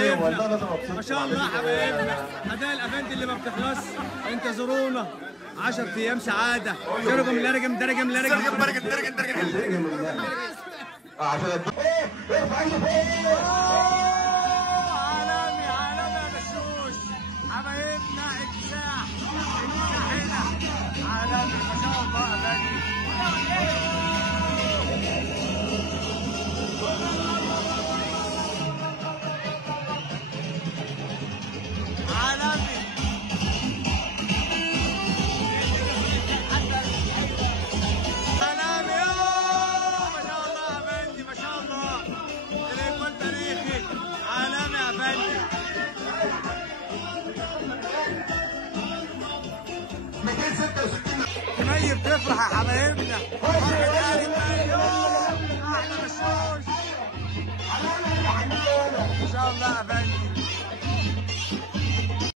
حبايبنا ما شاء الله حبايبنا، اداء الافندي اللي ما بتخلص. انتظرونا 10 ايام سعاده. درجم لرجم درجم لرجم درجم درجم درجم درجم عشان ارفع ايدك فوق. عالمي عالمي يا بشوش حبايبنا. اجتاح هنا عالمي ما شاء الله افندي. تميز تفرح يا حبايبنا.